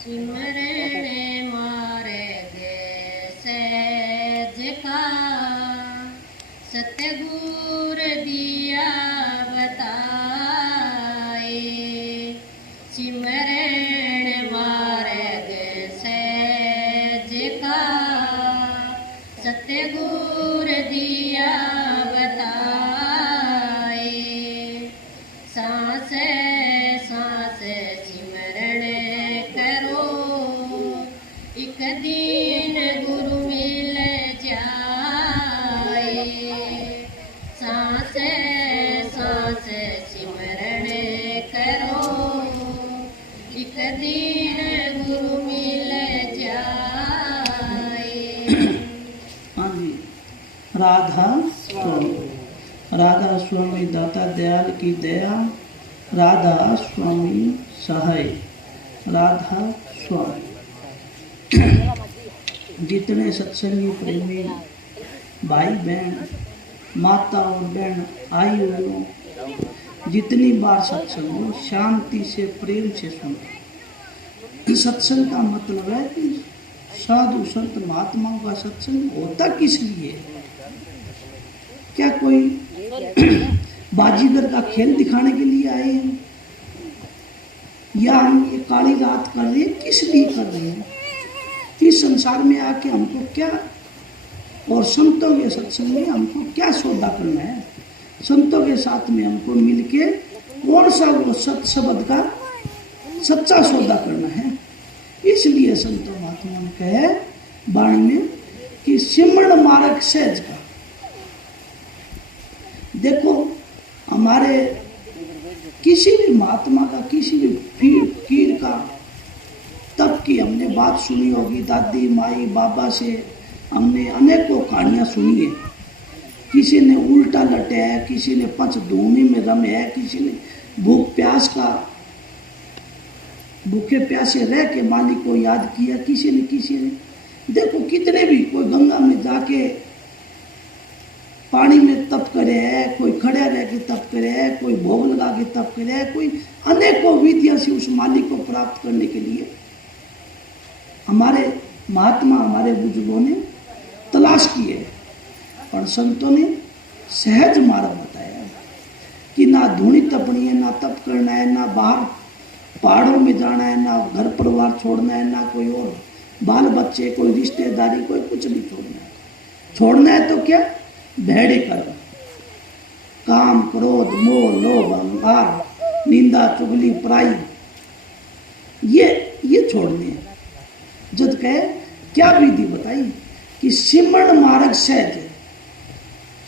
सिमरन मार्ग सहज का सतगुर दिया बताए। सिमरन मार्ग सहज का सतगुर दिया बताए। सांस सांस सिमरन करो, एक दिन गुरु मिल जाए। सांस सांस सिमरन करो, एक दिन गुरु मिल जाए। हाँ जी, राधा स्वामी, राधा स्वामी दाता दयाल की दया, राधा स्वामी सहाय, राधा स्वामी। जितने सत्संगी प्रेमी भाई बहन माता और बहन आई हुई हो, जितनी बार सत्संग हो शांति से प्रेम से सुनो। सत्संग का मतलब है कि साधु संत महात्माओं का सत्संग होता किस लिए? क्या कोई बाजीगर का खेल दिखाने के लिए आए हैं, या हम ये काली रात कर रहे हैं, किस लिए कर रहे हैं? इस संसार में आके हमको क्या, और संतों के सत्संग में हमको क्या सौदा करना है? संतों के साथ में हमको मिलके कौन सा वो सत शब्द का सच्चा सौदा करना है? इसलिए संतों महात्मा ने कहे वाणी में कि सिमरन मार्ग सहज का। देखो हमारे किसी भी महात्मा का, किसी भी पीर का तब की हमने बात सुनी होगी, दादी माई बाबा से हमने अनेकों कहानियां सुनी है। किसी ने उल्टा लटे है, किसी ने पंचधूनी में रमे है, किसी ने भूख प्यास का भूखे प्यासे रह के मालिक को याद किया, किसी ने देखो कितने भी, कोई गंगा में जाके पानी में तप करे है, कोई खड़े रह के तप करे है, कोई भोग लगा के तप करे है, कोई अनेकों विधियां से उस मालिक को प्राप्त करने के लिए हमारे महात्मा हमारे बुजुर्गों ने तलाश की है। और संतों ने सहज मार्ग बताया कि ना धूनी तपनी है, ना तप करना है, ना बाहर पहाड़ों में जाना है, ना घर परिवार छोड़ना है, ना कोई और बाल बच्चे, कोई रिश्तेदारी, कोई कुछ नहीं छोड़ना है। छोड़ना है तो क्या? भेड़े करो, काम क्रोध मोह लोभ अहंकार निंदा चुगली पराई, ये छोड़ने हैं। जब कहे क्या विधि बताई कि सिमरण मार्ग सहज है।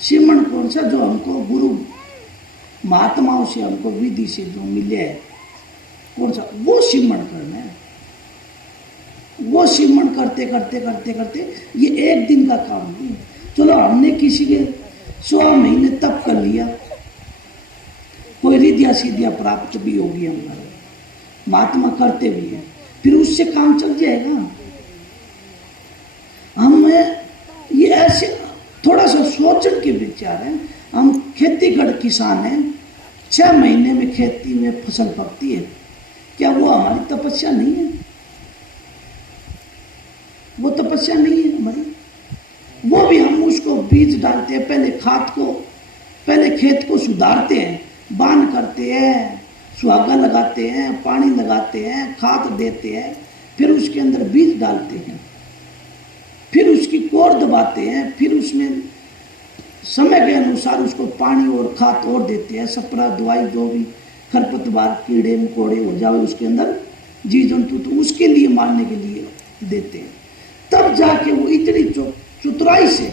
सिमरण कौन सा? जो हमको गुरु महात्माओं से हमको विधि से जो मिले है, कौन सा? वो सिमरण करना है। वो सिमरण करते करते करते करते ये एक दिन का काम नहीं। चलो हमने किसी के 100 महीने तप कर लिया, कोई रिद्धिया सिद्धियां प्राप्त भी होगी, हमारे महात्मा करते भी है, फिर उससे काम चल जाएगा। हम ये ऐसे थोड़ा सा सोचने के विचार है। हम खेतीगढ़ किसान हैं, 6 महीने में खेती में फसल पकती है, क्या वो हमारी तपस्या नहीं है? वो तपस्या नहीं है हमारी। वो भी हम उसको बीज डालते हैं, पहले खाद को, पहले खेत को सुधारते हैं, बांध करते हैं, सुहागा लगाते हैं, पानी लगाते हैं, खाद देते हैं, फिर उसके अंदर बीज डालते हैं, फिर उसकी कोर दबाते हैं, फिर उसमें समय के अनुसार उसको पानी और खाद और देते हैं, स्प्रे दवाई जो भी खरपतवार कीड़े मकोड़े हो जाए उसके अंदर जीव जंतु, तो उसके लिए मारने के लिए देते हैं। तब जाके वो इतनी चतुराई से,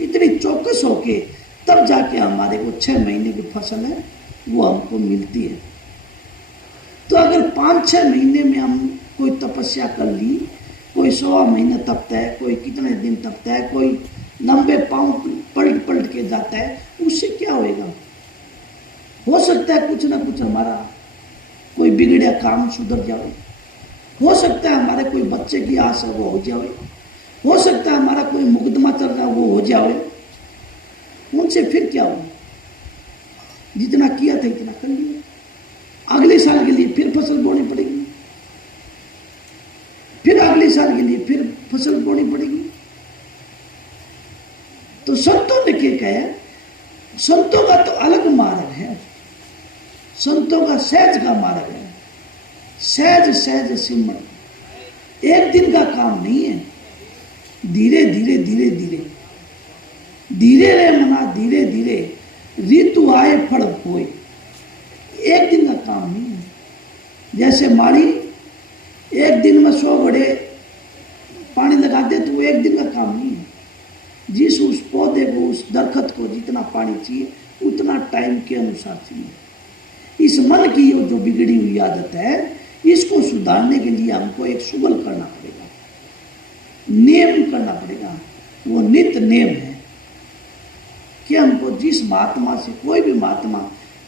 इतनी चौकस होके तब जाके हमारे को 6 महीने की फसल है वो हमको मिलती है। तो अगर 5-6 महीने में हम कोई तपस्या कर ली, कोई 100 महीने तपता है, कोई कितने दिन तपता है, कोई लंबे पांव पलट पलट के जाता है, उससे क्या होएगा? हो सकता है कुछ ना कुछ हमारा कोई बिगड़े काम सुधर जाए, हो सकता है हमारे कोई बच्चे की आशा वो हो जाए, हो सकता है हमारा कोई मुकदमा चल रहा वो हो जाए, उनसे फिर क्या हो? जितना किया था इतना कर लिया, अगले साल के लिए फिर फसल बोनी पड़ेगी, फिर अगले साल के लिए फिर फसल बोनी पड़ेगी। तो संतों ने क्या कहा? संतों का तो अलग मार्ग है, संतों का सहज का मार्ग है, सहज सहज सिमरण। एक दिन का काम नहीं है, धीरे धीरे धीरे धीरे धीरे रे मना धीरे धीरे ऋतु आए फल होए। एक दिन का काम नहीं है। जैसे माली एक दिन में 100 घड़े पानी लगा दे तो वो एक दिन का काम नहीं है। जिस उस पौधे को, उस दरख्त को जितना पानी चाहिए उतना टाइम के अनुसार चाहिए। इस मन की जो बिगड़ी हुई आदत है, इसको सुधारने के लिए हमको एक सुगल करना पड़ेगा, नियम करना पड़ेगा। वो नित्य नियम है कि हमको जिस महात्मा से, कोई भी महात्मा,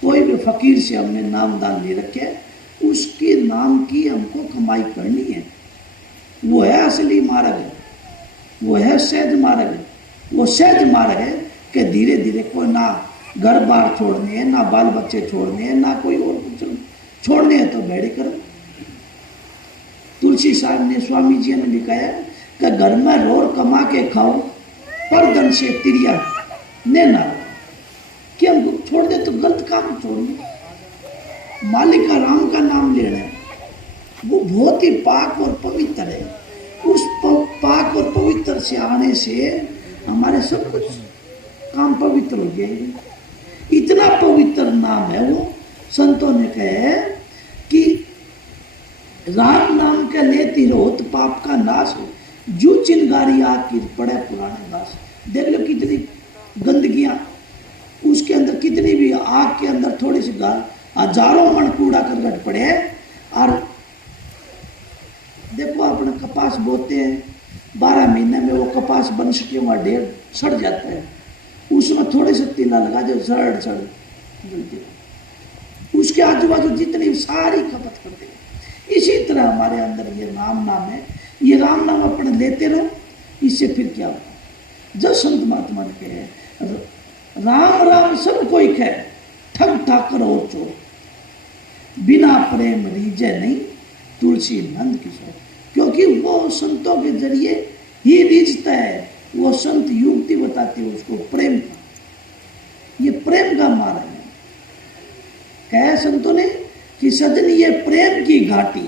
कोई भी फकीर से हमने नाम दान ले रखे, उसके नाम की हमको कमाई करनी है। वो है असली मार्ग है, वो है सहज मार्ग है। वो सहज मार्ग है कि धीरे धीरे कोई ना घर बार छोड़ने हैं, ना बाल बच्चे छोड़ने हैं, ना कोई और कुछ छोड़ने हैं, तो भेड़े करो। तुलसी साहब ने, स्वामी जी ने लिखा है कि घर में रोर कमा के खाओ, पर धन से तिरिया ने ना कि हमको छोड़ दे तो गलत काम छोड़िए। मालिक का राम का नाम लेना है, वो बहुत ही पाक और पवित्र है। उस पाक और पवित्र से आने से हमारे सब कुछ काम पवित्र हो जाएंगे। इतना पवित्र नाम है वो। संतों ने कहे कि राम नाम के लेती रोत पाप का नाश हो, जो चिनगारी आखिर पड़े पुराने दास। देख लो कितनी गंदगियां, उसके अंदर कितनी भी आग के अंदर थोड़ी सी गाल, हजारों मन कूड़ा करकट पड़े। और देखो अपने कपास बोते हैं, 12 महीने में वो कपास बन सके वहाँ ढेर सड़ जाता है, उसमें थोड़े से तीला लगा दो, सड़ सड़ जलती, उसके आजू बाजू जितनी सारी खपत कर देगा। इसी तरह हमारे अंदर ये नाम है, ये राम नाम अपने लेते रहो, इससे फिर क्या होगा? जब संत महात्मा ने कहे राम राम सब कोई कहे, ठग ठाकर और चोर, बिना प्रेम रीजे नहीं तुलसी नंद किशोर। क्योंकि वो संतों के जरिए ही रिझता है, वो संत युक्ति बताते हैं उसको प्रेम का। ये प्रेम का मार्ग है। कहे संतों ने कि सजनी ये प्रेम की घाटी,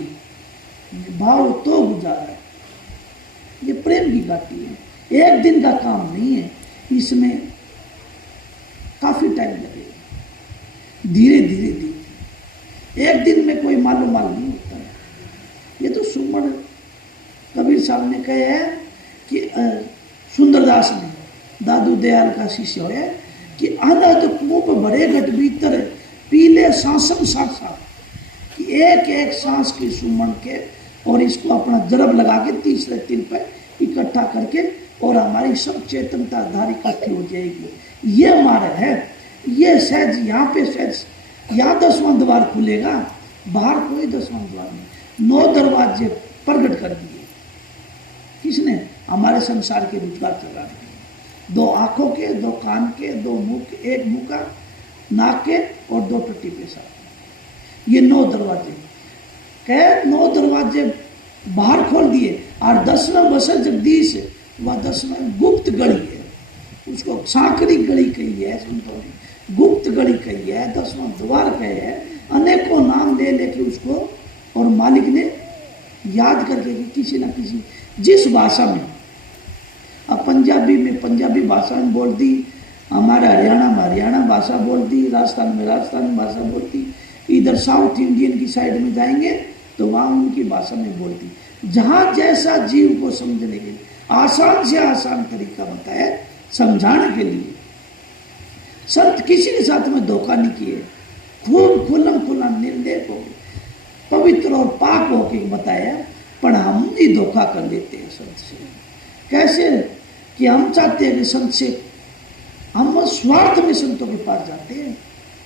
भाव तो गुजारा है। ये प्रेम की घाटी है, एक दिन का काम नहीं है, इसमें काफी टाइम लगेगा। धीरे धीरे धीरे एक दिन में कोई माल नहीं होता है। ये तो सुमन कबीर साहब ने कहे है कि सुंदरदास ने दादू दयाल का शिष्य है कि आधा तो कुओं पर भरे घट भीतर पीले सांसम सांसा, कि एक एक सांस की सुमन के और इसको अपना जरब लगा के तीसरे तिल पे इकट्ठा करके और हमारी सब चेतनता धार इकट्ठी हो जाएगी। ये मार्ग है। ये सहज यहाँ पे सहज यहाँ 10वां द्वार खुलेगा, बाहर कोई 10वां द्वार नहीं। 9 दरवाजे प्रकट कर दिए किसने? हमारे संसार के रोजगार चलाने। 2 आंखों के, 2 कान के, 2 मुंह के, 1 मुंह का, नाक के और 2 टट्टी पेशाब। ये 9 दरवाजे कह 9 दरवाजे बाहर खोल दिए। और 10वां बस जगदीश, वह 10वां गुप्त गढ़ी है, उसको सांकरी गढ़ी कही है, संतों ने गुप्त गढ़ी कही है, 10वां द्वार कहे है। अनेकों नाम ले लेके उसको और मालिक ने याद करके कि किसी न किसी जिस भाषा में, अब पंजाबी में पंजाबी भाषा में बोल दी, हमारे हरियाणा में हरियाणा भाषा बोल दी, राजस्थान में राजस्थानी भाषा बोलती, इधर साउथ इंडियन की साइड में जाएंगे तो वहाँ उनकी भाषा में बोलती। जहाँ जैसा जीव को समझने के लिए आसान से आसान तरीका बताया समझाने के लिए। संत किसी के साथ में धोखा नहीं किए, खूब खुल्लम खुल्ला निर्लेप हो पवित्र और पाक होके बताया। पर हम ही धोखा कर लेते हैं संत से। कैसे कि हम चाहते हैं कि संत से, हम स्वार्थ में संतों के पास जाते हैं,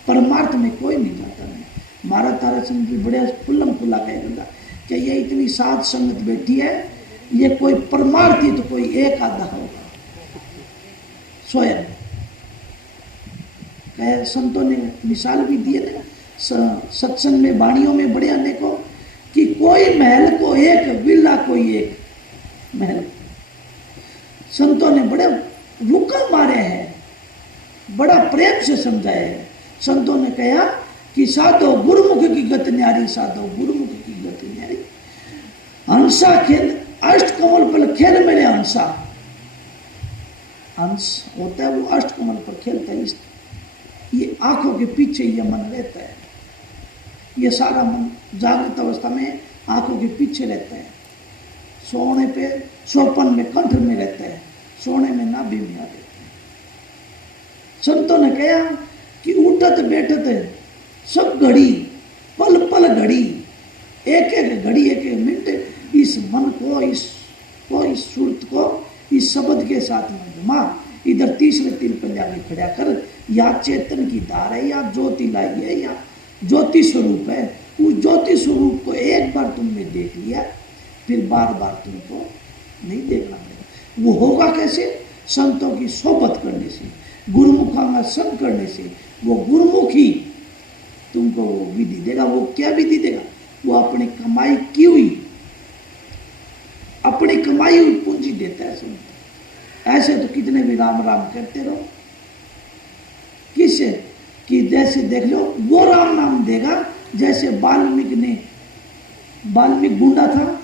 परमार्थ में कोई नहीं जाता। नहीं मारा तारा संत जी बड़े खुल्लम खुल्ला कहेगा कि ये इतनी साध संगत बैठी है, ये कोई परमार्थी तो कोई एक आधा होगा स्वयं। कहे संतों ने मिसाल भी दी है ना सत्संग में, वाणियों में बड़े अनेकों, कि कोई महल को एक विला, कोई एक महल। संतों ने बड़े रुका मारे हैं, बड़ा प्रेम से समझाया है। संतों ने कहा कि साधो गुरुमुख की गत न्यारी, साधो गुरुमुख की गत न्यारी। हंसा खेल अष्ट कमल पर खेल मेरे हंसा। हंस होता है वो अष्ट कमल पर खेलता है। ये आंखों के पीछे ये मन रहता है। ये सारा मन जागृत अवस्था में आंखों के पीछे रहता है। सोने पे सोपन में कंठ में रहता है, सोने में नाभि में आ रहता है। संतों ने कहा कि उठत बैठत सब घड़ी पल पल घड़ी, एक एक घड़ी एक एक मिनट इस मन को, इस सूरत को इस शब्द के साथ में घुमा। इधर तीसरे तिल पर जाके खड़ा कर, या चेतन की धार है, या ज्योति लाई है, या ज्योति स्वरूप है। उस ज्योति स्वरूप को एक बार तुमने देख लिया, फिर बार बार तुमको नहीं देखना पड़ेगा। वो होगा कैसे? संतों की सोबत करने से, गुरुमुखा में संग करने से। वो गुरुमुखी तुमको वो विधि देगा। वो क्या विधि देगा? वो अपनी कमाई की हुई, अपनी कमाई हुई पूंजी देता है संत। ऐसे तो कितने भी राम राम करते रहो, किससे कि जैसे देख लो वो राम नाम देगा जैसे वाल्मीकि गुंडा था,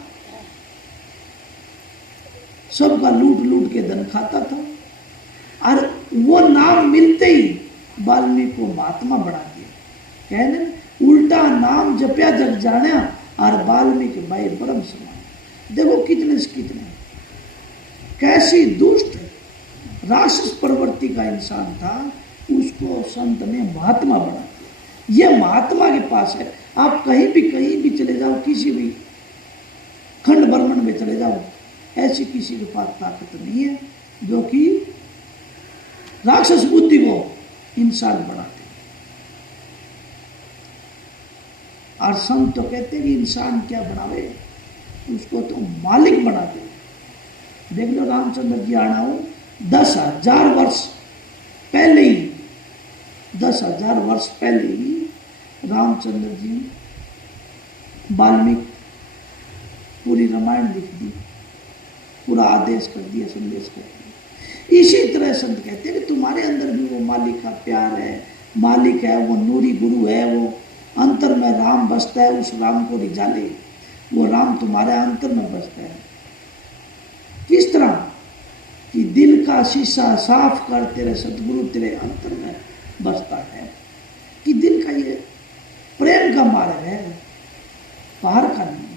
सबका लूट लूट के धन खाता था, और वो नाम मिलते ही वाल्मीकि को महात्मा बना दिया। कहने उल्टा नाम जपया जग जाना, और वाल्मीकि भाई परम समान। देखो कितने से कितने कैसी दुष्ट राक्षस प्रवृत्ति का इंसान था, उसको संत ने महात्मा बना दिया। ये महात्मा के पास है। आप कहीं भी चले जाओ, किसी भी खंड ब्रह्मंड में चले जाओ, ऐसी किसी के पास ताकत नहीं है जो कि राक्षस बुद्धि को इंसान बनाते। और संत तो कहते हैं कि इंसान क्या बनावे, उसको तो मालिक बनाते। देख लो रामचंद्र जी आना हो 10,000 वर्ष पहले ही, 10,000 वर्ष पहले ही रामचंद्र जी वाल्मीकि पूरी रामायण लिख दी, पूरा आदेश कर दिया, संदेश कर दिया। इसी तरह संत कहते हैं कि तुम्हारे अंदर भी वो मालिक का प्यार है, मालिक है, वो नूरी गुरु है, वो अंतर में राम बसता है, उस राम को रिझाले। वो राम तुम्हारे अंतर में बसता है। किस तरह? कि दिल का शीशा साफ कर तेरे सतगुरु तेरे अंतर में बसता है। कि दिल का ये प्रेम का मार्ग है, बाहर का नहीं है,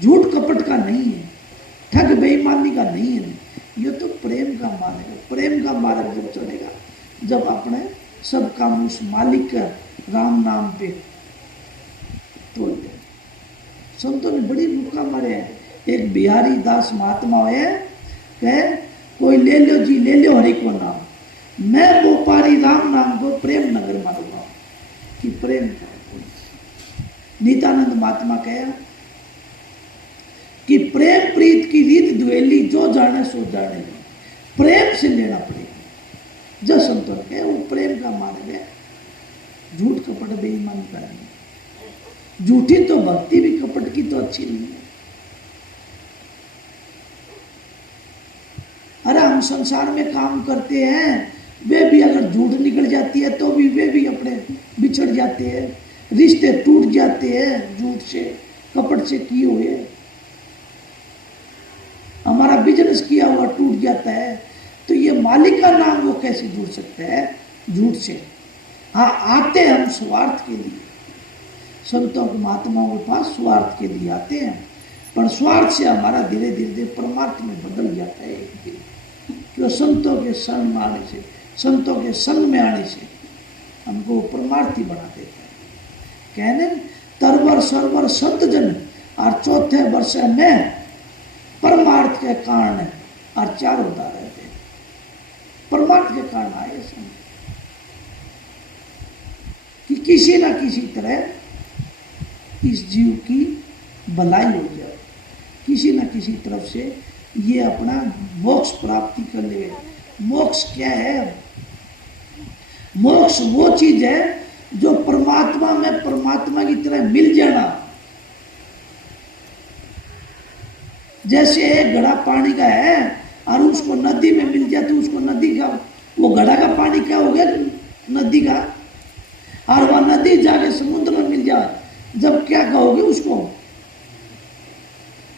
झूठ कपट का नहीं है, ठग बेईमानी का नहीं है, ये तो प्रेम का मार्ग है। प्रेम का मार्ग जब चलेगा, जब अपने सब काम उस मालिक का राम नाम पे तोड़ दे। संतों ने बड़ी मुक्का मारे हैं। एक बिहारी दास महात्मा है, कहे कोई ले लो जी ले लो हरि को नाम, मैं बोपारी राम नाम को प्रेम नगर मारूंगा। कि प्रेम का नित्यानंद महात्मा कहे कि प्रेम प्रीत की रीत दुएली, जो जाने सो जाने, प्रेम से लेना पड़ेगा। जो संतों ने कहे वो प्रेम का मार्ग है, झूठ कपट बेईमानी का नहीं। झूठी तो भक्ति भी कपट की तो अच्छी नहीं है। अरे हम संसार में काम करते हैं, वे भी अगर झूठ निकल जाती है तो भी वे भी अपने बिछड़ जाते हैं, रिश्ते टूट जाते हैं झूठ से कपट से किए हुए। हमारा बिजनेस किया हुआ टूट जाता है, तो ये मालिक का नाम वो कैसे जुड़ सकता है झूठ से। हाँ, आते हैं हम स्वार्थ के लिए, संतों के महात्माओं के पास स्वार्थ के लिए आते हैं, पर स्वार्थ से हमारा धीरे धीरे परमार्थ में बदल जाता है एक दिन। क्यों? संतों के संग में आने से, संतों के संग में आने से हमको परमार्थी बना देता है। कहने तरवर सरवर संत जन और चौथे वर्ष में परमार्थ के कारण और चार होता रहते हैं। परमार्थ के कारण आए संत कि किसी ना किसी तरह इस जीव की भलाई हो जाए, किसी न किसी तरफ से ये अपना मोक्ष प्राप्ति कर ले। मोक्ष क्या है? मोक्ष वो चीज है जो परमात्मा में परमात्मा की तरह मिल जाना। जैसे एक घड़ा पानी का है और उसको नदी में मिल जाए तो उसको नदी का, वो घड़ा का पानी क्या हो गया? नदी का। और वह नदी जाके समुद्र में मिल जाए, जब क्या कहोगे उसको?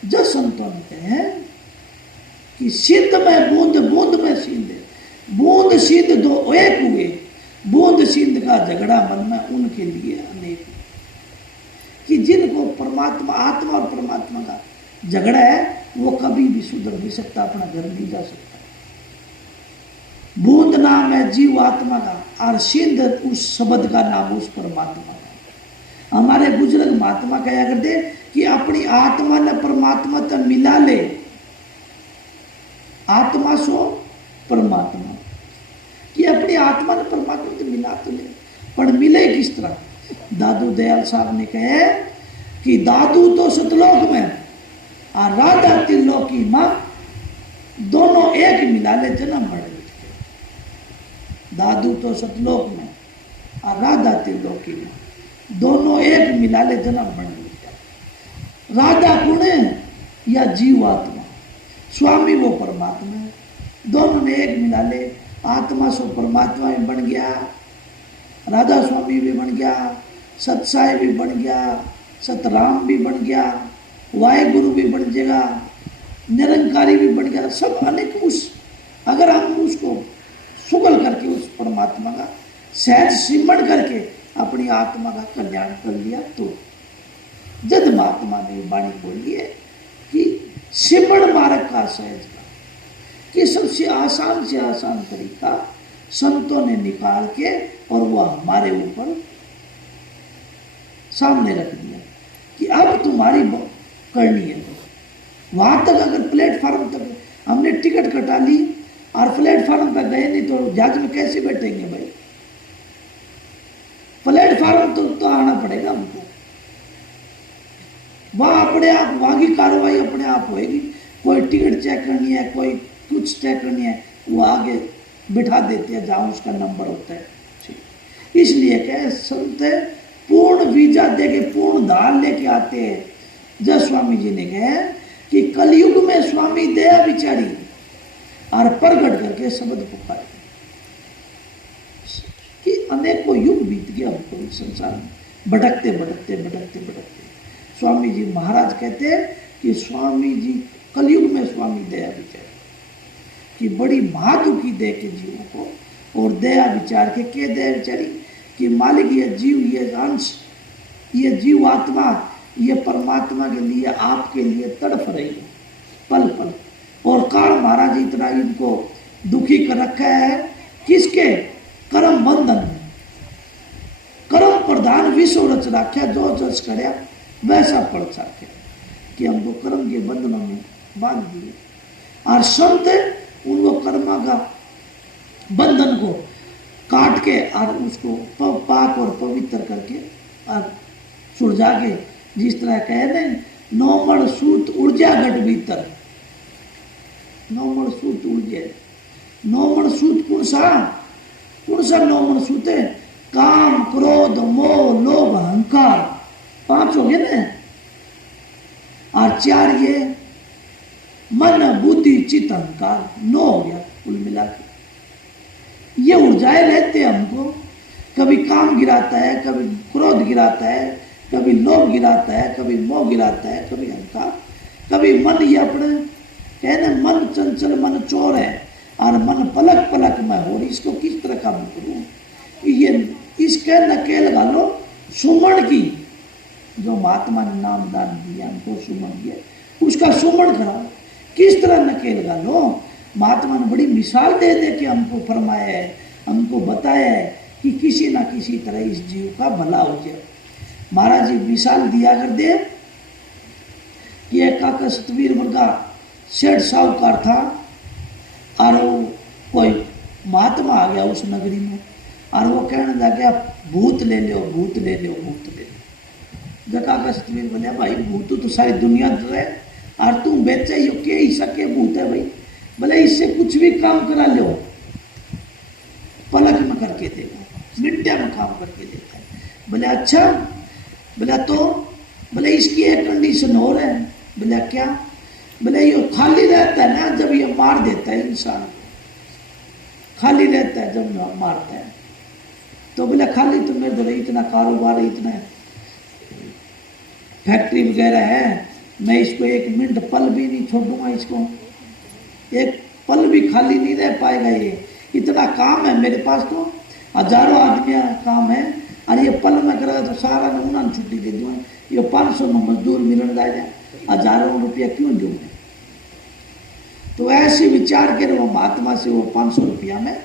जब संतों ने कहे कि सिद्ध में बूंद, बूंद में सिंध, बूंद सिंध दो एक हुए, बूंद सिंध का झगड़ा मन में उनके लिए अनेक। कि जिनको परमात्मा, आत्मा और परमात्मा का झगड़ा है, वो कभी भी सुधर नहीं सकता, अपना घर नहीं जा सकता। बूंद नाम है जीव आत्मा का, और सिंध उस शब्द का नाम उस परमात्मा का। हमारे बुजुर्ग महात्मा कहा करते कि अपनी आत्मा ने परमात्मा तक मिला ले, आत्मा सो परमात्मा, कि अपनी आत्मा ने परमात्मा तक मिला तो ले, पर मिले किस तरह? दादू दयाल साहब ने कहे कि दादू तो सतलोक में और राधा त्रिलोकी मां, दोनों एक मिला ले जन्म मर। दादू तो सतलोक में और राधा त्रिलोकी में, दोनों एक मिला ले जन्म मर। राधा कौन है? या जीवात्मा, स्वामी वो परमात्मा है, दोनों ने एक मिला ले। आत्मा सो परमात्मा भी बन गया, राधा स्वामी भी बन गया, सतसाई भी बन गया, सतराम भी बन गया, वाहेगुरु भी बन जाएगा, निरंकारी भी बन गया। सब अनेक उस, अगर हम उसको सुगल करके उस परमात्मा का सहज सिमरण करके अपनी आत्मा का कल्याण कर लिया, तो जद महात्मा ने वाणी बोली है कि सिमरण मार्ग का सहज का, कि सबसे आसान से आसान तरीका संतों ने निकाल के और वह हमारे ऊपर सामने रख दिया कि अब तुम्हारी करनी है। तो वहां तक अगर प्लेटफॉर्म तक हमने टिकट कटा ली और प्लेटफॉर्म पर गए नहीं तो जहाज में कैसे बैठेंगे भाई? प्लेटफॉर्म तो आना पड़ेगा हमको। वहां अपने आप, वहां की कार्रवाई अपने आप होएगी। कोई टिकट चेक करनी है, कोई कुछ चेक करनी है, वो आगे बिठा देते हैं जहां उसका नंबर होता है। इसलिए क्या संत पूर्ण वीजा देके पूर्ण धार लेके आते हैं। जब स्वामी जी ने कहा कि कलयुग में स्वामी दया बिचारी और प्रगट करके शब्द पुकारे, कि अनेकों युग बीत गया हमको संसार में, भटकते भटकते भटकते भटकते। स्वामी जी महाराज कहते हैं कि स्वामी जी कलयुग में स्वामी दया बिचारी, कि बड़ी महादुखी दे के जीव को और दया विचार के दया विचारी कि मालिक ये जीव, ये अंश, ये जीव आत्मा, ये परमात्मा के लिए, आपके लिए तड़फ रही है पल पल। और काल महाराज इतना इनको दुखी कर रखा है किसके? कर्म बंधन में। कर्म प्रधान विश्व रच रखा, जो जस करया वैसा पड़ सके कि हमको कर्म के बंधनों में बांध दिए। और संत उनको कर्म का बंधन को काट के और उसको पाक और पवित्र करके और सुलझा के, जिस तरह कह रहे नौमण सूत ऊर्जा घट भीतर, नौमण सूत ऊर्जा, नौमण सूत कौन सा नौमण सूत है? काम, क्रोध, मोह, लोभ, अहंकार, 5 हो गए ना। और 4 ये मन, बुद्धि, चित्त, अहंकार, 9 हो गया कुल मिला के। ये ऊर्जाएं रहते हैं हमको, कभी काम गिराता है, कभी क्रोध गिराता है, कभी लोभ गिराता है, कभी मोह गिराता है, कभी अहंकार, कभी मन। ये अपने कहने मन चंचल, मन चोर है और मन पलक पलक में हो, इसको किस तरह काबू करूं? ये इसके नकेल गालो सुमन की, जो महात्मा ने नाम दान दिया हमको सुमन दिया, उसका सुमन करा। किस तरह नकेल गालो? महात्मा ने बड़ी मिसाल दे दे के हमको फरमाया है, हमको बताया है कि किसी ना किसी तरह इस जीव का भला हो जाए। महाराज जी मिसाल दिया कर दे कि एक काका सतवीर वर्गा सेठ साहूकार था और वो कोई महात्मा आ गया उस नगरी में और वो कहने लगा भूत ले लो, भूत ले लो, भूत ले लो। जब काका सतवीर बोले भाई भूत तो सारी दुनिया है और तुम बेचे यो के ही सके भूत है भाई, बोले इससे कुछ भी काम करा लो, पलक में करके देगा, मिनटा में काम करके देता है। बोले अच्छा, बोला तो, बोले इसकी एक कंडीशन और है। बोला क्या? बोले ये खाली रहता है ना जब ये मार देता है इंसान को, खाली रहता है जब मारता है। तो बोला खाली तो मेरे धरे इतना कारोबार है, इतना फैक्ट्री वगैरह है, मैं इसको 1 मिनट पल भी नहीं छोड़ूंगा, इसको एक पल भी खाली नहीं रह पाएगा। ये इतना काम है मेरे पास, तो हजारों आदमी काम है और ये पल में करा तो सारा नमूना छुट्टी दे दूँ। ये 500 में मजदूर मिलन जाए, हजारों रुपया क्यों दूँ? तो ऐसे विचार कर वो महात्मा से वो 500 रुपया में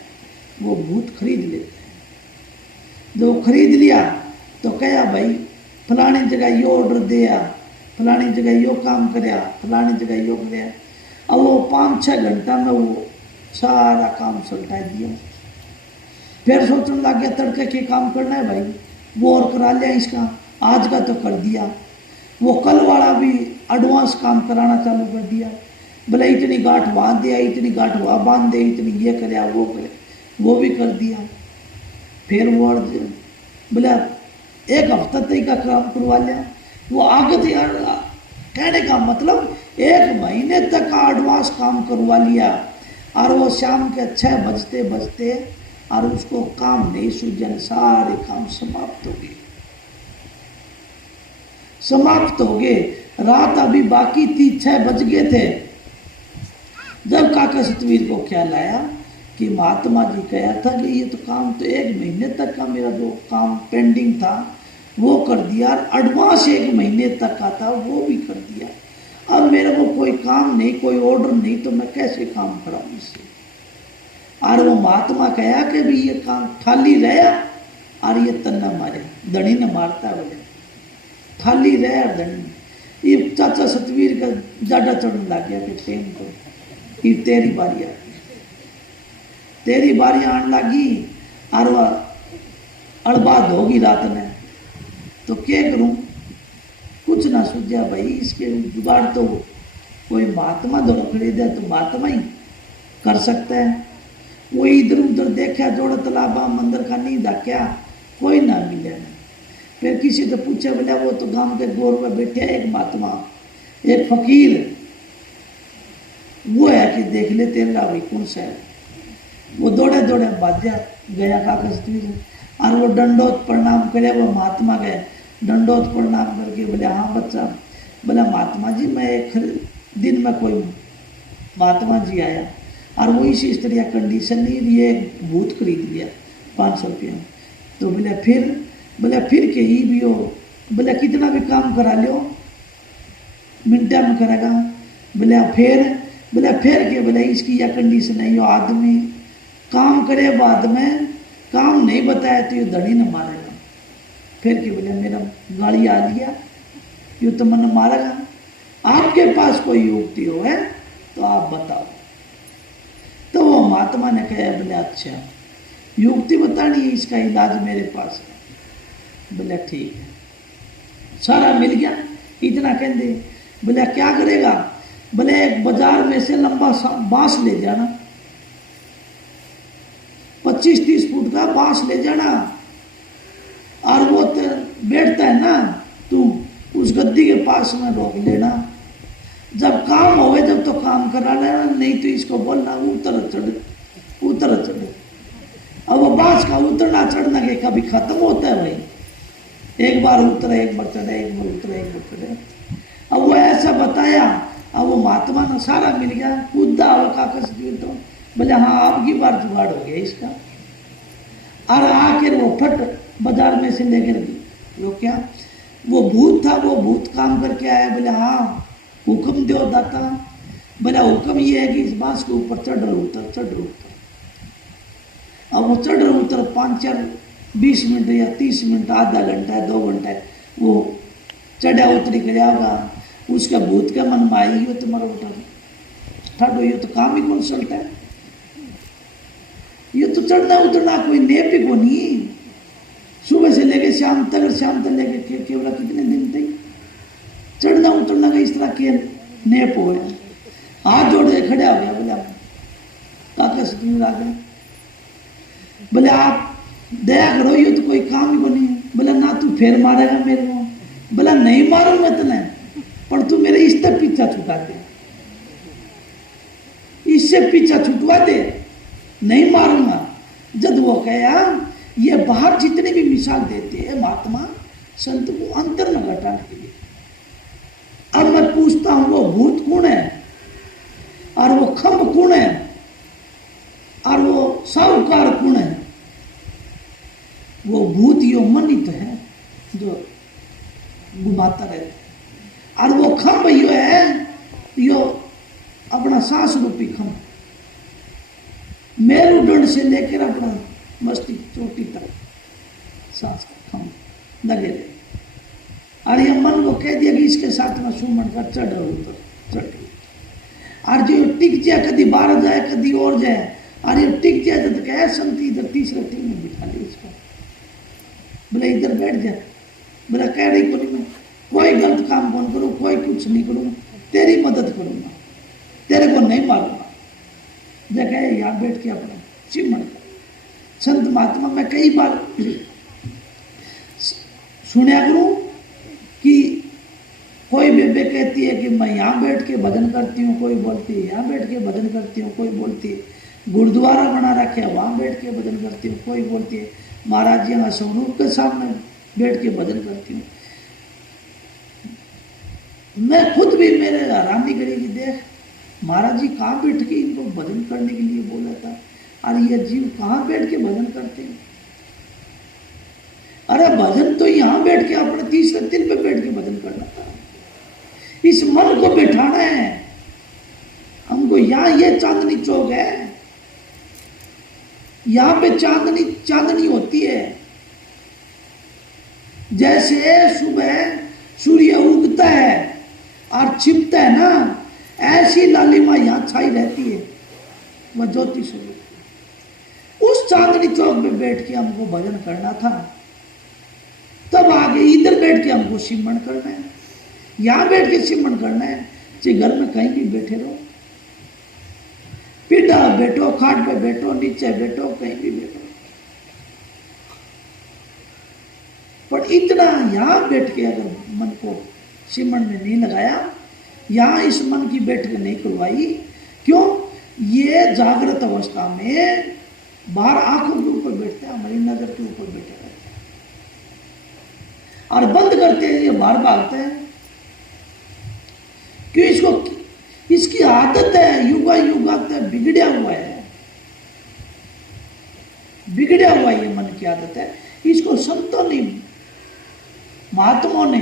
वो भूत खरीद लेते हैं। जो खरीद लिया तो कहा भाई फलानी जगह यो ऑर्डर दिया, फलानी जगह यो काम कराया, फलानी जगह यो कराया। अब वो 5-6 घंटा में वो सारा काम सलटा दिया। फिर सोचने लग गया तड़के के काम करना है भाई, वो और करा लिया इसका, आज का तो कर दिया। वो कल वाला भी एडवांस काम कराना चालू कर दिया। बोले इतनी गांठ बांध दिया, इतनी गांठ वहाँ बांध दे, इतनी ये करे वो करे, वो भी कर दिया। फिर वो बोले 1 हफ्ता तक का काम करवा लिया। वो आगे यार कहने का मतलब 1 महीने तक का एडवांस काम करवा लिया और वो शाम के 6 बजते बजते और उसको काम नहीं सूझन, सारे काम समाप्त हो गए, समाप्त हो गए। रात अभी बाकी थी, 6 बज गए थे। जब काका सतवीर को ख्याल आया कि महात्मा जी कहा था कि ये तो काम तो 1 महीने तक का मेरा जो काम पेंडिंग था वो कर दिया, और एडवांस 1 महीने तक का था वो भी कर दिया। अब मेरे को कोई काम नहीं, कोई ऑर्डर नहीं, तो मैं कैसे काम कराऊं इससे? और वो महात्मा कहा कि भी ये काम खाली रहा और ये तन्ना मारे, धनी ने मारता बोले खाली रहे और धनी। ये चाचा सतवीर का जाडा चढ़ने लग गया कि प्रेम को कि तेरी बारी आ गई, तेरी बारी आने लगी और वह अड़बाद होगी रात में, तो क्या करूं? कुछ ना सूझा भाई, इसके जुगाड़ तो कोई महात्मा जो खरीदे तो महात्मा ही कर सकता है। वो इधर उधर देखा, जोड़ तालाबा मंदिर का नहीं देखा, कोई ना मिले। फिर किसी से पूछा, बोला वो तो गांव के गोर में बैठे एक महात्मा, एक फकीर, वो है कि देख ले तेरा भाई कौन सा है। वो दौड़े दौड़े बाध्या गया कागज और वो दंडोत प्रणाम करे। वो महात्मा गए, दंडोत प्रणाम करके बोले हाँ बच्चा, बोला महात्मा जी मैं एक दिन में कोई महात्मा जी आया और वो इसी तरह कंडीशन नहीं, ये भूत खरीद लिया 500 रुपया में। तो बोले फिर के ही भी हो, बोले कितना भी काम करा लो मिनटा में करेगा। बोले फिर के बोले इसकी यह कंडीशन है, यो आदमी काम करे बाद में काम नहीं बताया तो ये धड़ी न मारेगा। फिर के बोले मेरा गाड़ी आ लिया, यो तो मन मारेगा। आपके पास कोई युक्ति हो है तो आप बताओ। तो वो महात्मा ने कहा बोले अच्छा युक्ति बतानी है, इसका इलाज मेरे पास है। बोले ठीक है, सारा मिल गया। इतना कहते बोले क्या करेगा? बोले एक बाजार में से लंबा बांस ले जाना, 25-30 फुट का बांस ले जाना, और वो बैठता है ना तू उस गद्दी के पास में रोक लेना। जब काम होवे जब तो काम करा लेना, नहीं तो इसको बोलना उतर चढ़। अब वो बांस का उतरना चढ़ना के कभी खत्म होता है भाई, एक बार उतरे एक बार चढ़े, एक बार उतरे एक बार चढ़े। अब वो ऐसा बताया, अब वो महात्मा ने सारा मिल गया, कूदा और काकस दिए तो बोले हाँ आपकी बार जुगाड़ हो गया इसका। और आखिर वो फट बाजार में से लेकर वो क्या वो भूत था, वो भूत काम करके आया। बोले हाँ हुक्म दो दाता। बोला हुक्म ये है कि इस बांस के ऊपर चढ़ उतर। अब वो चढ़ उतर 5-4-20 मिनट या 30 मिनट, आधा घंटा 2 घंटा वो चढ़ा उतरी कर जाएगा। उसका भूत का मन में आई हो तुम्हारा उठा ठाडो, ये तो काम ही कौन चलता है, ये तो चढ़ना उतरना कोई नेप ही को नहीं। सुबह से लेके शाम तक लेके केवल कितने दिन तक चढ़ना उतरना का इस तरह के नेप हो गया। हाथ जोड़ के खड़ा हो गया। बोले काका से दूर आ गए। बोले आप दया करो, ये तो कोई काम ही को नहीं। बोला ना तू फेर मारेगा मेरे को। बोला नहीं मारू मैं तने, पर तू मेरे इस तक पीछा छुटा दे, इससे पीछा छुटवा दे, नहीं मारूंगा। जब वो कहा ये बाहर जितने भी मिसाल देते हैं महात्मा संत को अंतर न घटाने के लिए। अब मैं पूछता हूं वो भूत कौन है, और वो खम्भ कौन है, और वो साहूकार कौन है? वो भूत यो मनित है जो घुमाता रहता, और वो खम्भ यो है यो अपना सांस रूपी खम्भ, मेरुदंड से लेकर अपना मस्तिष्क चोटी तक सांस का खम्भ लगे रहे। और ये मन को कह दिया कि इसके साथ में सुमन का चढ़ उतर। और जो टिक जाए कभी बाहर जाए कभी और जाए, और ये टिक जाए तो क्या संति इधर तीसरे टीम में बिठा लिया इसको। बोले इधर बैठ जाए। बोला कह रही बोली मैं कोई गलत काम कौन करूँ, कोई कुछ नहीं करूँ, तेरी मदद करूँगा, तेरे को नहीं मारूंगा। जगह यहाँ बैठ के अपना चिमन कर। संत महात्मा मैं कई बार सुना करूँ कि कोई बेबे कहती है कि मैं यहाँ बैठ के भजन करती हूँ, कोई बोलती है यहाँ बैठ के भजन करती हूँ, कोई बोलती है गुरुद्वारा बना रखे वहाँ बैठ के भजन करती हूँ, कोई बोलती है महाराज जी यहाँ स्वरूप के सामने बैठ के भजन करती हूँ। मैं खुद भी मेरे हैरानी करेगी, देख महाराज जी कहाँ बैठ के इनको भजन करने के लिए बोला था, और ये जीव कहाँ बैठ के भजन करते हैं। अरे भजन तो यहाँ बैठ के अपने तीसरे दिन पे बैठ के भजन करना था। इस मन को बैठाना है हमको। यहाँ ये चांदनी चौक है, यहाँ पे चांदनी होती है। जैसे सुबह सूर्य उगता है और छिपता है ना, ऐसी लालिमा यहाँ छाई रहती है, वह ज्योति स्वरूप। उस चांदनी चौक पे बैठ के हमको भजन करना था, तब आगे इधर बैठ के हमको सिमरन करना है। यहाँ बैठ के सिमरन करना है, चाहे घर में कहीं भी बैठे रहो, पीढ़ा बैठो, खाट पे बैठो, नीचे बैठो, कहीं भी बैठो, पर इतना यहाँ बैठ के अगर मन को सिमरन में नहीं लगाया, यहाँ इस मन की बैठक नहीं करवाई, क्यों? ये जागृत अवस्था में बाहर आंखों के ऊपर बैठते हैं, हमारी नजर के ऊपर बैठे रहते हैं, और बंद करते हैं ये बाहर भागते हैं। क्यों? इसको इसकी आदत है, युगा युगा तक बिगड़ा हुआ है, बिगड़ा हुआ ये मन की आदत है। इसको संतों ने, महात्माओं ने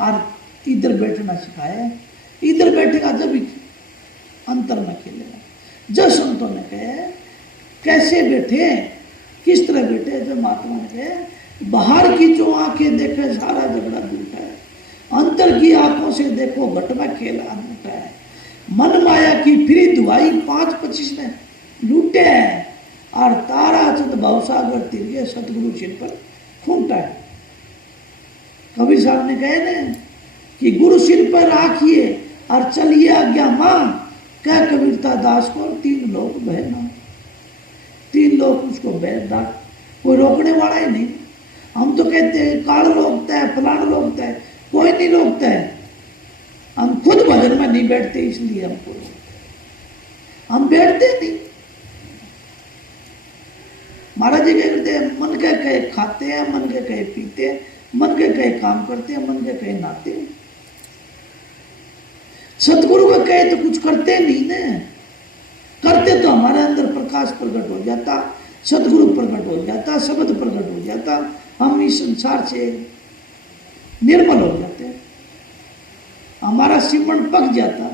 और इधर बैठना सिखाया है। इधर बैठेगा जब अंतर में खेलेगा। जब संतों ने कहे कैसे बैठे, किस तरह बैठे, जब महात्मा ने कहे बाहर की जो आंखें देखे सारा झगड़ा झूठा है, अंतर की आंखों से देखो घट में खेला झूठा है, मन माया की फिर दुआई 5-25 ने लूटे हैं और तारा चंद भवसागर तिरिये सतगुरु सिर पर खूंटा है। कबीर साहब ने कहे ना कि गुरु सिर पर राखिए और चलिए आज्ञा मां, क्या कबीरता दास को 3 लोग बहना, 3 लोग उसको बैठ, कोई रोकने वाला ही नहीं। हम तो कहते हैं काल रोकता है, फलाना रोकता है, कोई नहीं रोकता है। हम खुद भजन में नहीं बैठते इसलिए हमको हम बैठते नहीं। महाराज जी कहते हैं मन के कहे खाते हैं, मन के कहे पीते हैं, मन के कहे काम करते हैं, मन के कहे नहाते हैं। सतगुरु का कहे तो कुछ करते नहीं ना, करते तो हमारे अंदर प्रकाश प्रकट हो जाता, सतगुरु प्रकट हो जाता, शब्द प्रकट हो जाता, हम इस संसार से निर्मल हो जाते, हमारा सिमरण पक जाता।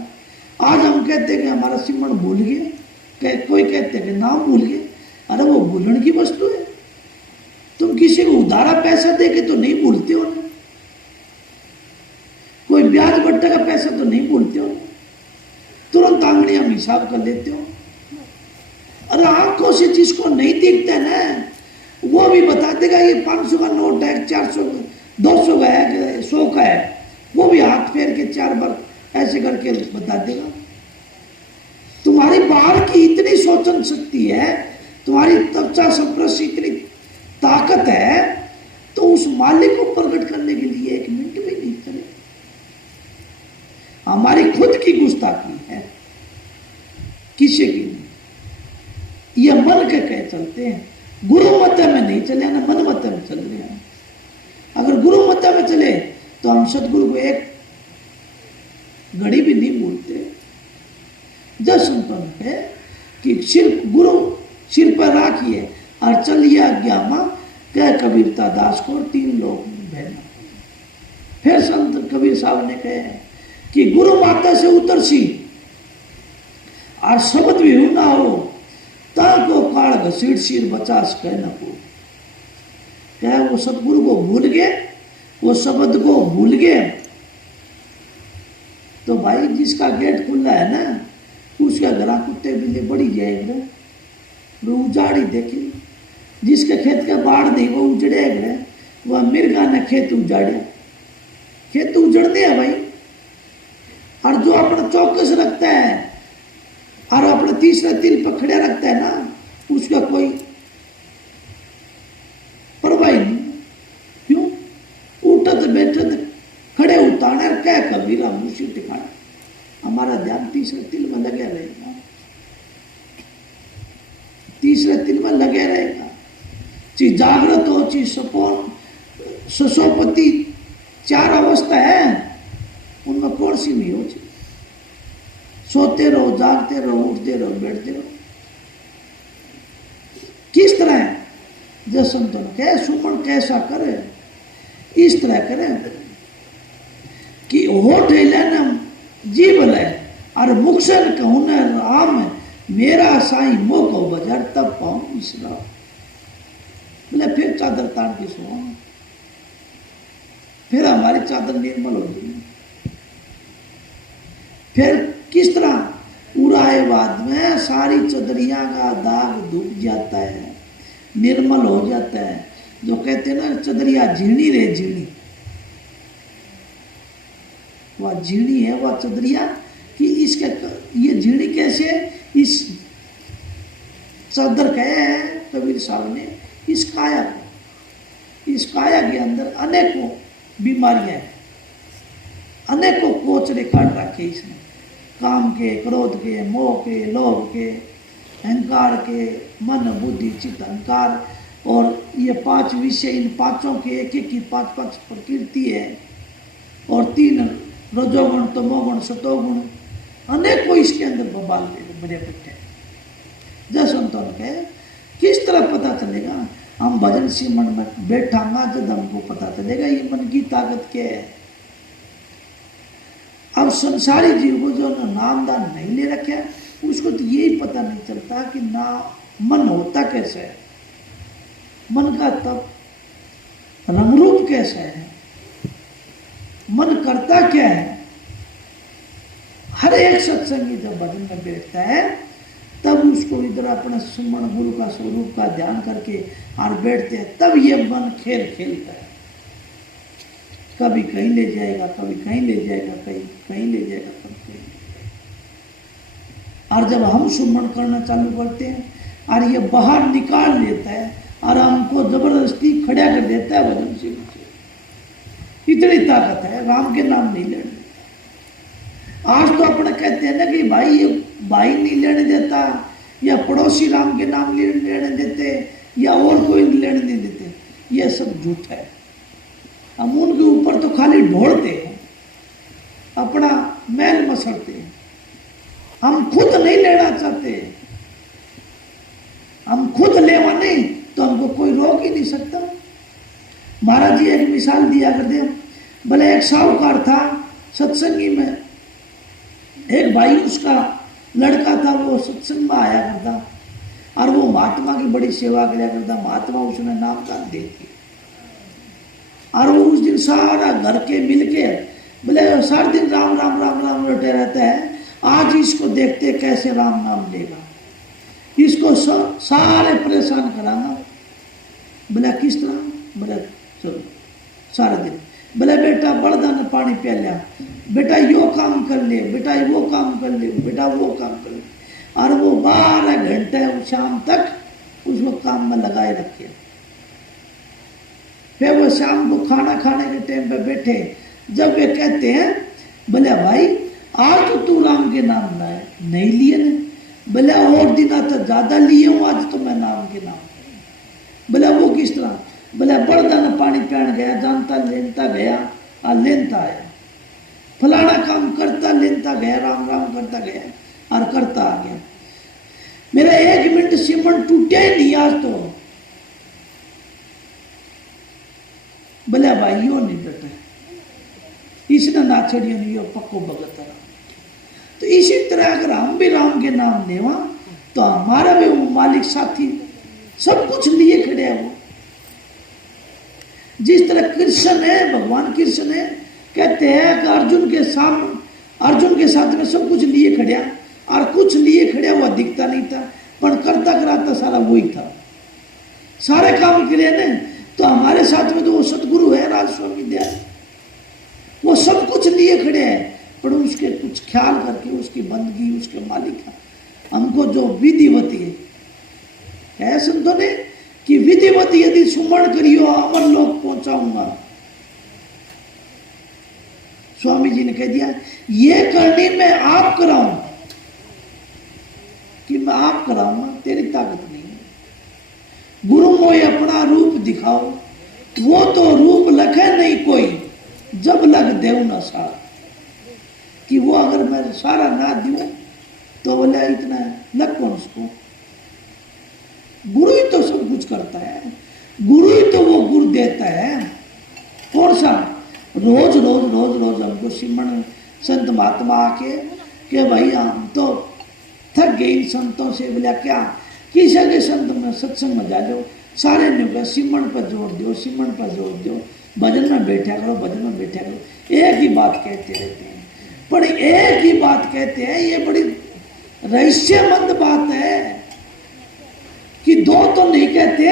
आज हम कहते हैं कि हमारा सिमरण भूल गए, कोई कहते हैं कि नाम भूल गए। अरे वो भूलने की वस्तु है। तुम किसी को उधारा पैसा दे के तो नहीं भूलते हो ना, कोई ब्याज बट्टे का पैसा तो नहीं भूलते हो, तुरंत आंगड़ियां में हिसाब कर लेते हो। अरे आंखों से जिसको नहीं दिखता ना, वो भी बता देगा ये 500 का नोट है, 400 200 का है, 100 का है, वो भी हाथ फेर के 4 बार ऐसे करके बता देगा। तुम्हारी बाहर की इतनी सोचन शक्ति है, तुम्हारी त्वचा संप्रस इतनी ताकत है, तो उस मालिक को प्रकट करने के लिए 1 मिनट भी नहीं चले। हमारी खुद की गुस्ताखी है, किसी की नहीं। ये मन के कह चलते हैं, गुरु मत में नहीं चले ना, मन मत में चल रहे हैं। अगर गुरु मत में चले तो हम सतगुरु को 1 घड़ी भी नहीं भूलते। जब संपन्न है कि सिर्फ गुरु सिर पर राखिए और चलिए आज्ञा मां, कह कबीरता दास को 3 लोग बहना। फिर संत कबीर साहब ने कहे कि गुरु माता से उतरसी और शब्द भी ना हो, ताको काल घसीट सिर बचास कह न को। क्या वो सतगुरु को भूल गए, वो शब्द को भूल गए, तो भाई जिसका गेट खुला है ना, उसका गला कुत्ते बिल्ली बड़ी जाएगा, वो उजाड़ी देखे। जिसके खेत के बाढ़ नहीं वो उजड़ेगा, वह मिर्गा ने खेत उजाड़े, खेत उजड़ने है भाई। और जो अपना चौकस रखता है और अपने तीसरे तिल पर खड़े रखता है ना, उसका कोई परवाह नहीं। क्यों? उठत बैठत खड़े उतारने क्या कबीरा मुशी टिकाना, हमारा ध्यान तीसरे तिल में लगे रहेगा, तीसरे तिल में लगे रहेगा। चीज जागृत हो, चीज सपोन ससोपति 4 अवस्था है, उनमें कौन सी नहीं हो? सोते रहो, जागते रहो, उठते रहो, बैठते रहो। किस तरह जब संतों कहे सुमन कैसा करे, इस तरह करे कि होठ लेना जीव ले और मुख से कहूं न राम मेरा साईं मोह को बाजार, तब पाऊं इसरा। बोले फिर चादर तान के सो, फिर हमारी चादर निर्मल हो गई। फिर किस तरह उड़ाए बाद में सारी चदरिया का दाग धुप जाता है, निर्मल हो जाता है। जो कहते हैं ना चदरिया झीणी रे झीणी, वह झीणी है वह चदरिया कि इसके ये झीणी कैसे, इस चादर कहे हैं कबीर साहब ने, इस काया को, इस काया के अंदर अनेकों बीमारियां हैं, अनेकों कोचरे काट रखे इसने, काम के, क्रोध के, मोह के, लोभ के, अहंकार के, मन बुद्धि चित्त अहंकार, और ये 5 विषय, इन 5 के एक एक की 5 प्रकृति है, और 3 रजोगुण तमोगुण सतोगुण, अनेकों इसके अंदर बबाल बड़े बैठे। जब संतों के किस तरह पता चलेगा? हम भजन सिमरन में बैठांगा जब हमको पता चलेगा ये मन की ताकत क्या है। अब संसारी जीव को जो नामदान नहीं ले रखे उसको तो यही पता नहीं चलता कि ना मन होता कैसे है, मन का तब रंगरूप कैसा है, मन करता क्या है। हर एक सत्संगी जब भजन में बैठता है तब उसको इधर अपने सुमन गुरु का स्वरूप का ध्यान करके और बैठते हैं, तब ये मन खेल खेलता है। कभी कहीं ले जाएगा, कभी कहीं ले जाएगा, कहीं कहीं ले जाएगा, कभी कहीं। और जब हम सुमन करना चालू करते हैं और ये बाहर निकाल लेता है और हमको जबरदस्ती खड़ा कर देता है भजन से। इतनी ताकत है, राम के नाम नहीं लेने। आज तो अपने कहते हैं ना कि भाई ये भाई नहीं लेने देता, या पड़ोसी राम के नाम लेने देते, या और कोई लेने नहीं देते। ये सब झूठ है। हम उनके ऊपर तो खाली ढोलते हैं, अपना मैल मसलते हैं। हम खुद नहीं लेना चाहते। हम खुद लेवा नहीं तो हमको कोई रोक ही नहीं सकता। महाराज जी एक मिसाल दिया करते, भले एक साहूकार था, सत्संगी में एक भाई उसका लड़का था, वो सत्संग में आया करता और वो महात्मा की बड़ी सेवा किया करता। महात्मा उसने नाम दान दे दिया और वो उस दिन सारा घर के मिलके बोले सारा दिन राम राम राम राम रोटे रहता है। आज इसको देखते कैसे राम नाम लेगा, इसको सारे परेशान कराना। बोला किस तरह? बोला चलो सारा दिन। बोले बेटा बड़दा ने पानी पिया लिया, बेटा यो काम कर ले, बेटा वो काम कर ले, बेटा वो काम कर ले। और वो 12 घंटे शाम तक उसको काम में लगाए रखे। फिर वो शाम को खाना खाने के टाइम पे बैठे, जब वे कहते हैं बोले भाई आज तो तू राम के नाम लाए, नहीं लिए ने? बोले और दिन तो ज्यादा लिए हूँ, आज तो मैं नाम के नाम। बोले वो किस तरह? बोले बड़दा ने पानी पीने गया, जानता लेनता गया और लेनता आया, फलाना काम करता लेनता गया, राम राम करता गया और करता आ गया। मेरा 1 मिनट सिमरन टूटे ही नहीं आज तो। बोले भाई यो नहीं बेटा, इसने ना छड़ियो नहीं, यो पक्को भगत है। तो इसी तरह अगर हम भी राम के नाम लेवा तो हमारा भी वो मालिक साथी सब कुछ लिए खड़े है। वो जिस तरह कृष्ण है, भगवान कृष्ण है, कहते हैं कि अर्जुन के साथ में सब कुछ लिए खड़िया और कुछ लिए खड़िया हुआ दिखता नहीं था, पर करता कराता सारा वही था, सारे काम करे ने। तो हमारे साथ में तो वो सतगुरु है राज स्वामी दयाल, वो सब कुछ लिए खड़े हैं, पर उसके कुछ ख्याल करके उसकी बंदगी, उसके मालिक हमको जो विधिवती है संतों ने कि विधिवती यदि सुमरण करियो अमर लोक पहुंचाऊंगा। स्वामी जी ने कह दिया ये करने में आप कराऊं कि मैं आप कराऊंगा, तेरी ताकत नहीं है। गुरु मोय अपना रूप दिखाओ, वो तो रूप लखे नहीं कोई, जब लग देव न सारा। कि वो अगर मैं सारा ना दूं तो बोले इतना लग कौन उसको? गुरु ही तो सब कुछ करता है, गुरु ही तो वो गुरु देता है। कौन सा? रोज रोज रोज रोज हमको सिमरन संत महात्मा आके कि भाई हम तो थक गए इन संतों से। बोला क्या? किसी के संत में सत्संग में जा लो, सारे ने सिमरन पर जोड़ दो, सिमरन पर जोड़ दो, भजन में बैठा करो, भजन में बैठा करो। एक ही बात कहते रहते हैं, पर एक ही बात कहते हैं। ये बड़ी रहस्यमंद बात है कि दो तो नहीं कहते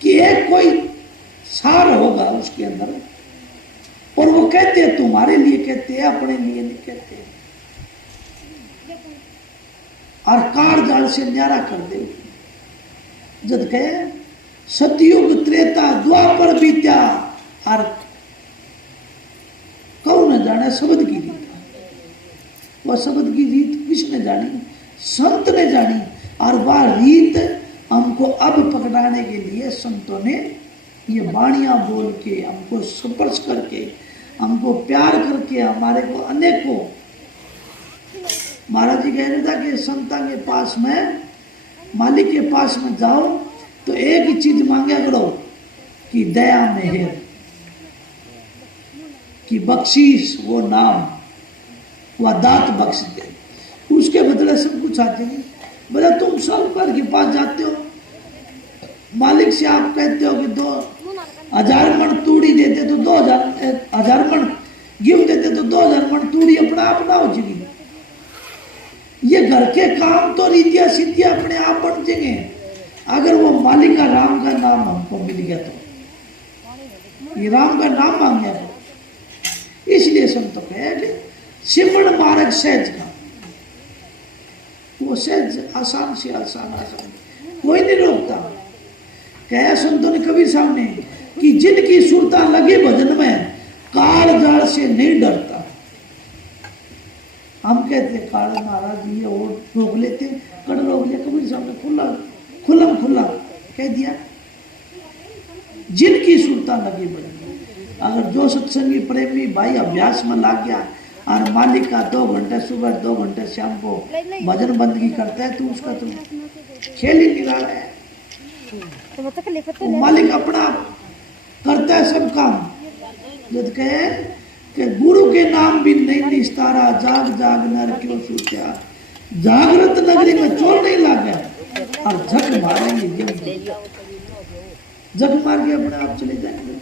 कि एक कोई सार होगा उसके अंदर, और वो कहते हैं तुम्हारे लिए कहते हैं, अपने लिए नहीं कहते। और कार जाल से न्यारा कर दे। जब कहे सतयुग त्रेता द्वापर बीत्या, और कौन न जाने शब्द की रीत। वह शब्द की रीत किसने जानी? संत ने जानी। और वह रीत हमको अब पकड़ाने के लिए संतों ने ये वाणियां बोल के, हमको स्पर्श करके, हमको प्यार करके, हमारे को अनेकों महाराज जी कह रहे था कि संता के पास में, मालिक के पास में जाओ तो एक ही चीज मांगे करो कि दया मेहर की बख्शीश, वो नाम, वह दात बख्श दे, उसके बदले सब कुछ आते हैं। बोले तुम साहूकार के पास जाते हो, मालिक से आप कहते हो कि 2000 मन तूड़ी देते तो 2000 मन गिव देते तो 2000 मन तूड़ी अपना आप ना हो जाएगी। ये घर के काम तो रीतिया सीधिया अपने आप बन जाएंगे अगर वो मालिक का राम का नाम हमको मिल गया तो। ये राम का नाम मांग गया तो इसलिए संत कहे कि सिमरण मार्ग सहज का, वो सहज आसान से आसान कोई नहीं रोकता। कहा संतों ने कबीर साहब ने कि जिनकी सुरता लगी भजन में काल जाल से नहीं डरता। हम कहते काल महाराज ये और रोक लेते, कड़ रोक लिया, कबीर साहब ने खुला कह दिया जिनकी सुरता लगी भजन में। अगर जो सत्संगी प्रेमी भाई अभ्यास में लग गया और मालिक का 2 घंटे सुबह 2 घंटे शाम को भजन बंदगी करता है तो उसका तो खेल ही निराला है। तो मालिक अपना करता है सब काम। जब कहे कि गुरु के नाम भी नहीं निस्तारा, जाग जाग नर क्यों सूत्या, जागृत नगरी में चोर नहीं लागा और झक मारेंगे, झक मार के अपने आप चले जाएंगे।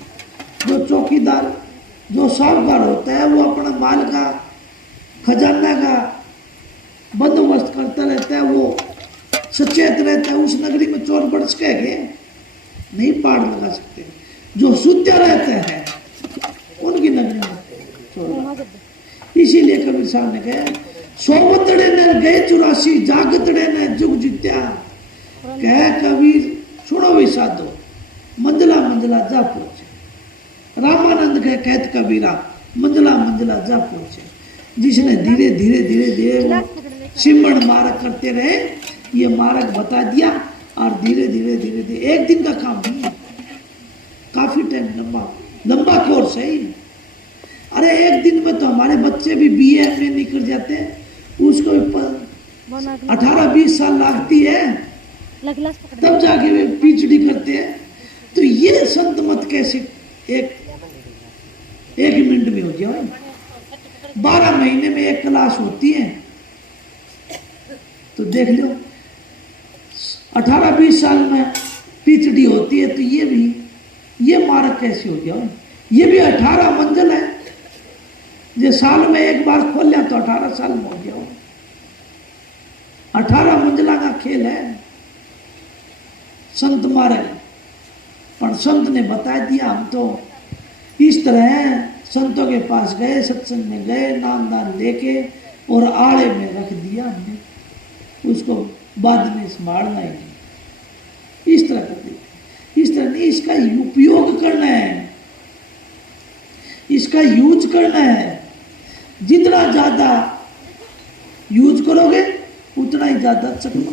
जो चौकीदार, जो साहूकार होता है वो अपना माल का, खजाना का बंदोबस्त करता रहता है, वो सचेत रहता है। उस नगरी में चोर बरस के नहीं पाड़ लगा सकते। जो सूत्या रहते हैं उनकी नगरी में चोर। इसीलिए कबीर साहब ने कहा सोवतड़े ने गए 84 जागतड़े ने जुग जित्या। कह कबीर सुनो भी साधो मंजिला मंजिला जा पहुंचे। रामानंद कह कहत कबीरा मंजिला मंजिला जा पहुंचे। जिसने धीरे धीरे धीरे धीरे सिमरण मार्ग करते रहे, ये मार्ग बता दिया और धीरे धीरे धीरे धीरे एक दिन का काम नहीं, काफी टाइम लंबा कोर्स है। अरे एक दिन में तो हमारे बच्चे भी बीए में निकल जाते हैं, उसको 18-20 साल लगती है तब जाके वे पीएचडी करते हैं। तो ये संत मत कैसे एक मिनट में हो जाए। 12 महीने में एक क्लास होती है तो देख लो 18-20 साल में पीएचडी होती है। तो ये मार्ग कैसे हो गया। ये भी 18 मंजिल है, जो साल में एक बार खोल लिया तो 18 साल में हो गया। 18 मंजिला का खेल है संत मार्ग। पर संत ने बता दिया, हम तो इस तरह संतों के पास गए, सत्संग में गए, नाम दान लेके और आड़े में रख दिया हमने, उसको बाद में संभालना ही नहीं। इस तरह कर दिया। इस तरह नहीं, इसका उपयोग करना है, इसका यूज करना है। जितना ज्यादा यूज करोगे उतना ही ज्यादा चकमा